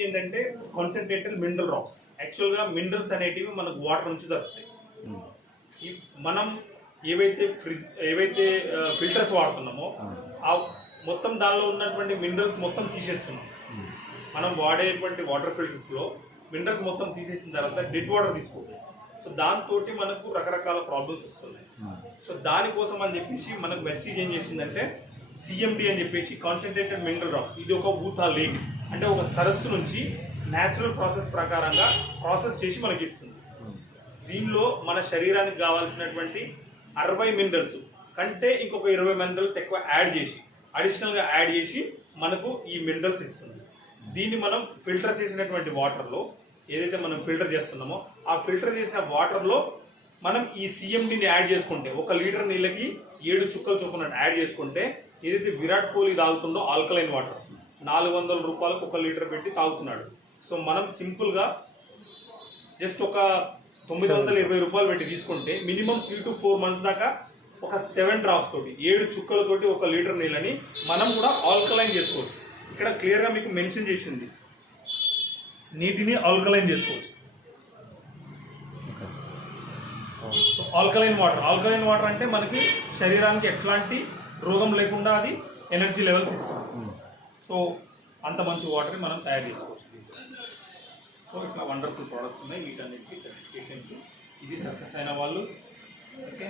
ఏంటంటే concentrated mineral racks. యాక్చువల్గా minerals అనేటివి మనకు వాటర్ నుంచి దొరుకుతాయి. మనం ఏవైతే ఫిల్టర్స్ వాడుతున్నామో ఆ మొత్తం దానిలో ఉన్నటువంటి మినరల్స్ మొత్తం తీసేస్తున్నాం. మనం వాడేటువంటి వాటర్ ఫిల్టర్స్లో మినరల్స్ మొత్తం తీసేసిన తర్వాత డెడ్ వాటర్ తీసుకుంటాం. సో దాంతో మనకు రకరకాల ప్రాబ్లమ్స్ వస్తున్నాయి. సో దానికోసం అని చెప్పేసి మనకు వెస్టీజ్ ఏం చేసిందంటే సిఎండి అని చెప్పేసి కాన్సన్ట్రేటెడ్ మినరల్ రాక్స్. ఇది ఒక ఊతా లేక్, అంటే ఒక సరస్సు నుంచి న్యాచురల్ ప్రాసెస్ ప్రకారంగా ప్రాసెస్ చేసి మనకి ఇస్తుంది. దీనిలో మన శరీరానికి కావాల్సినటువంటి 60 మినరల్స్ కంటే ఇంకొక 20 మినరల్స్ ఎక్కువ అడిషనల్గా యాడ్ చేసి మనకు ఈ మినరల్స్ ఇస్తుంది. దీన్ని మనం ఫిల్టర్ చేసినటువంటి వాటర్లో ఏదైతే మనం ఫిల్టర్ చేస్తున్నామో ఆ ఫిల్టర్ చేసిన వాటర్లో మనం ఈ సిఎండిని యాడ్ చేసుకుంటే 1 లీటర్ నీళ్ళకి 7 చుక్కలు చొప్పున యాడ్ చేసుకుంటే ఏదైతే విరాట్ కోహ్లీ తాగుతుందో ఆల్కలైన్ వాటర్ 400 రూపాయలకు 1 లీటర్ పెట్టి తాగుతున్నాడు. సో మనం సింపుల్గా జస్ట్ ఒక 920 రూపాయలు పెట్టి తీసుకుంటే మినిమం 3 to 4 మంత్స్ దాకా ఒక 7 డ్రాప్స్ తోటి 7 చుక్కలతోటి 1 లీటర్ నీళ్ళని మనం కూడా ఆల్కలైన్ చేసుకోవచ్చు. ఇక్కడ క్లియర్గా మీకు మెన్షన్ చేసింది, నీటిని ఆల్కలైన్ చేసుకోవచ్చు. సో ఆల్కలైన్ వాటర్ అంటే మనకి శరీరానికి ఎట్లాంటి రోగం లేకుండా అది ఎనర్జీ లెవెల్స్ ఇస్తుంది. సో అంత మంచి వాటర్ని మనం తయారు చేసుకోవచ్చు. సో ఇట్లా వండర్ఫుల్ ప్రోడక్ట్స్ ఉన్నాయి, వీటన్నిటికీ సర్టిఫికేషన్స్. ఇది సక్సెస్ అయిన వాళ్ళు ఓకే.